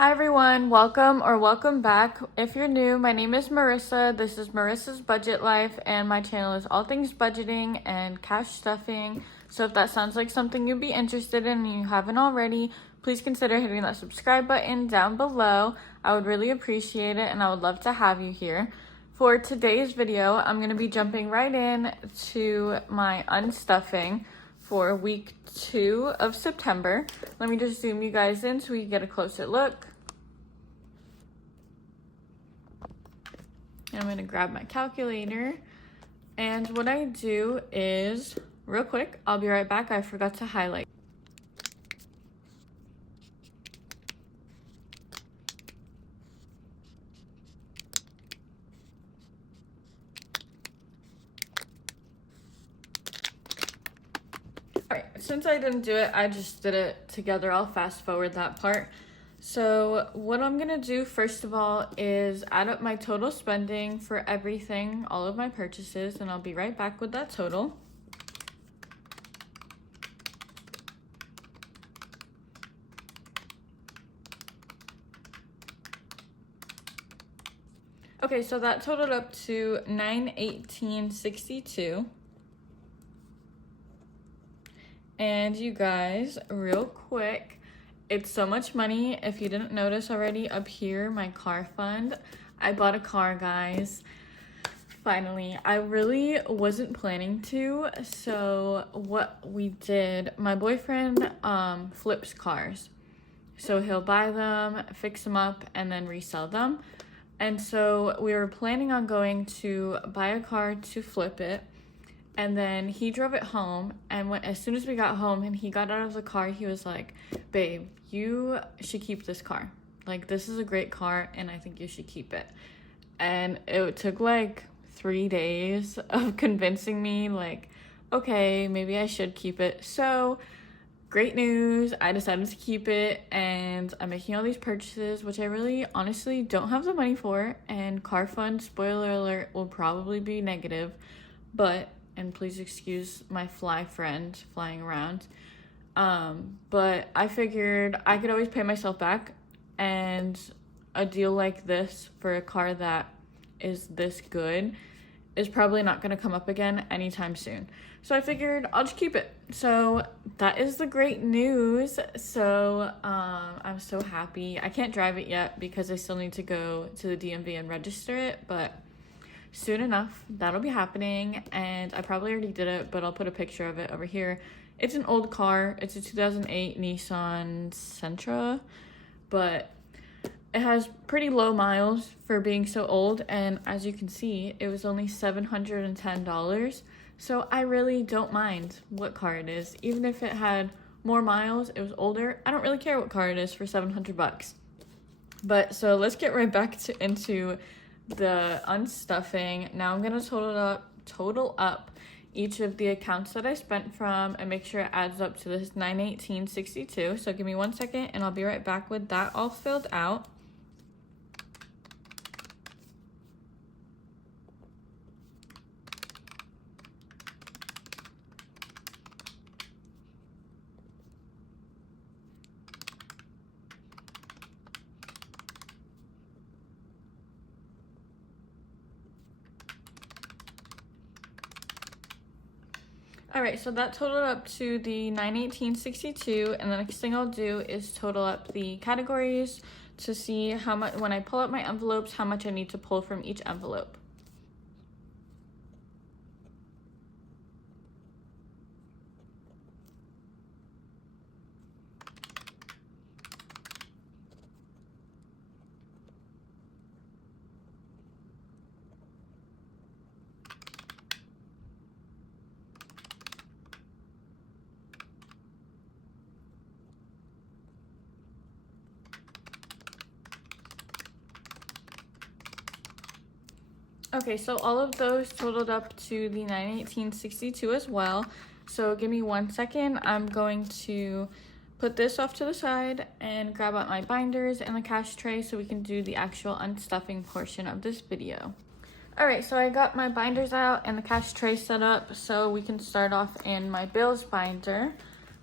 Hi everyone, welcome or welcome back. If you're new, my name is Marissa. This is Marissa's Budget Life and my channel is all things budgeting and cash stuffing. So if that sounds like something you'd be interested in and you haven't already, please consider hitting that subscribe button down below. I would really appreciate it and I would love to have you here. For today's video, I'm going to be jumping right in to my unstuffing for week 2 of September. Let me just zoom you guys in so we can get a closer look. And I'm going to grab my calculator. And what I do is, real quick, I'll be right back. I forgot to highlight. Alright, since I didn't do it, I just did it together. I'll fast forward that part. So what I'm gonna do first of all is add up my total spending for everything, all of my purchases, and I'll be right back with that total. Okay, so that totaled up to $918.62. And you guys, real quick, it's so much money. If you didn't notice already, up here, my car fund. I bought a car, guys. Finally. I really wasn't planning to. So what we did, my boyfriend flips cars. So he'll buy them, fix them up, and then resell them. And so we were planning on going to buy a car to flip it. And then he drove it home, and as soon as we got home and he got out of the car, he was like, babe, you should keep this car. Like, this is a great car, and I think you should keep it. And it took like 3 days of convincing me, like, okay, maybe I should keep it. So, great news, I decided to keep it, and I'm making all these purchases, which I really honestly don't have the money for, and car fund, spoiler alert, will probably be negative, but... and please excuse my fly friend flying around. But I figured I could always pay myself back, and a deal like this for a car that is this good is probably not going to come up again anytime soon. So I figured I'll just keep it. So that is the great news. So I'm so happy. I can't drive it yet because I still need to go to the DMV and register it, but soon enough that'll be happening. And I probably already did it, but I'll put a picture of it over here. It's an old car. It's a 2008 Nissan Sentra, but it has pretty low miles for being so old, and as you can see, it was only $710. So I really don't mind what car it is. Even if it had more miles, it was older, I don't really care what car it is for 700 bucks. But so let's get right back into the unstuffing. Now I'm gonna total up each of the accounts that I spent from and make sure it adds up to this $918.62. So give me 1 second and I'll be right back with that all filled out. All right, so that totaled up to the $918.62, and the next thing I'll do is total up the categories to see how much, when I pull up my envelopes, how much I need to pull from each envelope. Okay, so all of those totaled up to the $918.62 as well. So give me 1 second. I'm going to put this off to the side and grab out my binders and the cash tray so we can do the actual unstuffing portion of this video. All right, so I got my binders out and the cash tray set up so we can start off in my bills binder.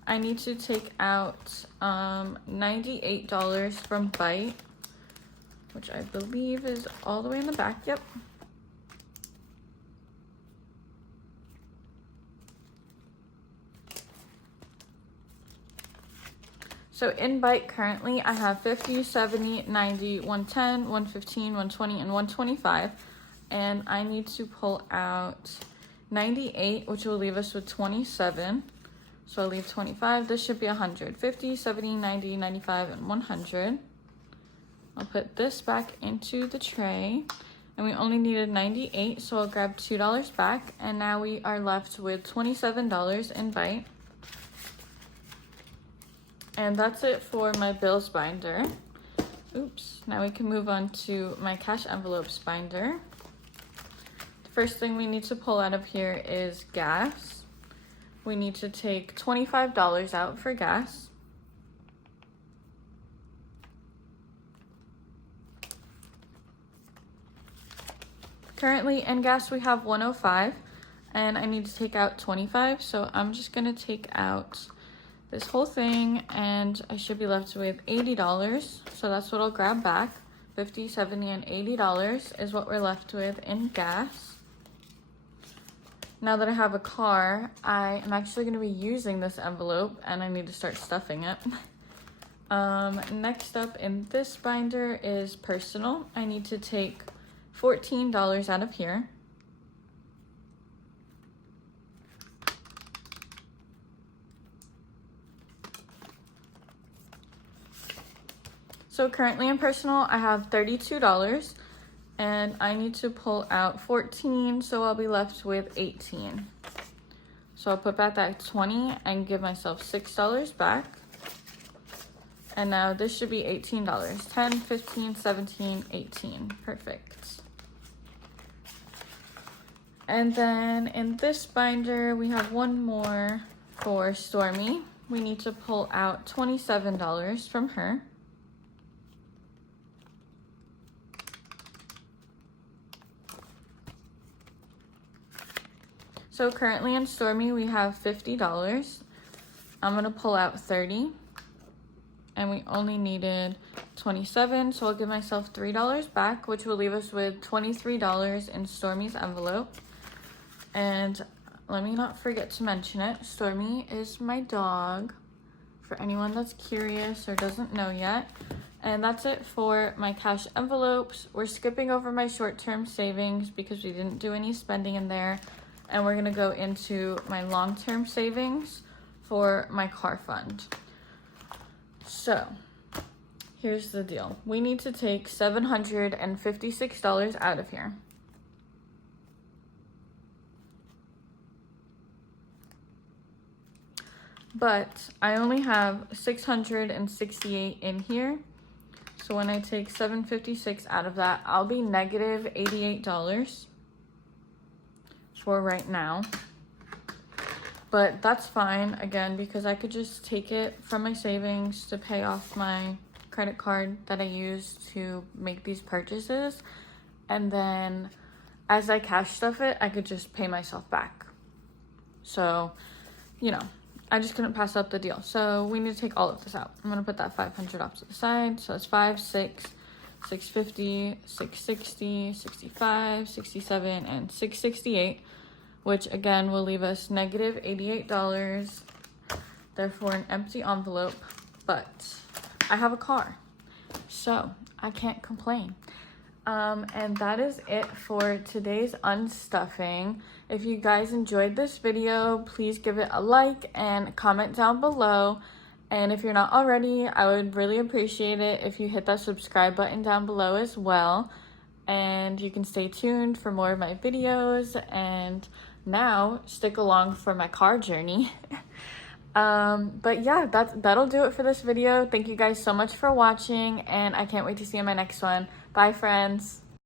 I need to take out $98 from Bite, which I believe is all the way in the back. Yep. So in Bite currently I have 50, 70, 90, 110, 115, 120, and 125. And I need to pull out 98, which will leave us with 27. So I'll leave 25. This should be 100. 50, 70, 90, 95, and 100. I'll put this back into the tray. And we only needed 98, so I'll grab $2 back. And now we are left with $27 in Bite. And that's it for my bills binder. Oops. Now we can move on to my cash envelopes binder. The first thing we need to pull out of here is gas. We need to take $25 out for gas. Currently in gas we have 105 and I need to take out 25, so I'm just gonna take out this whole thing and I should be left with $80. So that's what I'll grab back. 50, 70, and $80 is what we're left with in gas. Now that I have a car, I am actually going to be using this envelope and I need to start stuffing it. Next up in this binder is personal. I need to take $14 out of here. So currently in personal, I have $32 and I need to pull out 14, so I'll be left with 18. So I'll put back that 20 and give myself $6 back. And now this should be $18. 10, 15, 17, 18. Perfect. And then in this binder, we have one more for Stormy. We need to pull out $27 from her. So currently in Stormy, we have $50. I'm gonna pull out 30. And we only needed 27, so I'll give myself $3 back, which will leave us with $23 in Stormy's envelope. And let me not forget to mention it, Stormy is my dog, for anyone that's curious or doesn't know yet. And that's it for my cash envelopes. We're skipping over my short-term savings because we didn't do any spending in there. And we're gonna go into my long-term savings for my car fund. So, here's the deal. We need to take $756 out of here. But I only have $668 in here. So when I take $756 out of that, I'll be negative $88 for right now. But that's fine, again, because I could just take it from my savings to pay off my credit card that I use to make these purchases. And then as I cash stuff it, I could just pay myself back. So, you know, I just couldn't pass up the deal. So we need to take all of this out. I'm gonna put that 500 off to the side. So that's 5, 6, 650, 660, 65, 67, and 668. Which again will leave us negative $88, therefore an empty envelope, but I have a car, so I can't complain. And that is it for today's unstuffing. If you guys enjoyed this video, please give it a like and comment down below. And if you're not already, I would really appreciate it if you hit that subscribe button down below as well. And you can stay tuned for more of my videos, and now stick along for my car journey. But yeah, that'll do it for this video. Thank you guys so much for watching, and I can't wait to see you in my next one. Bye, friends.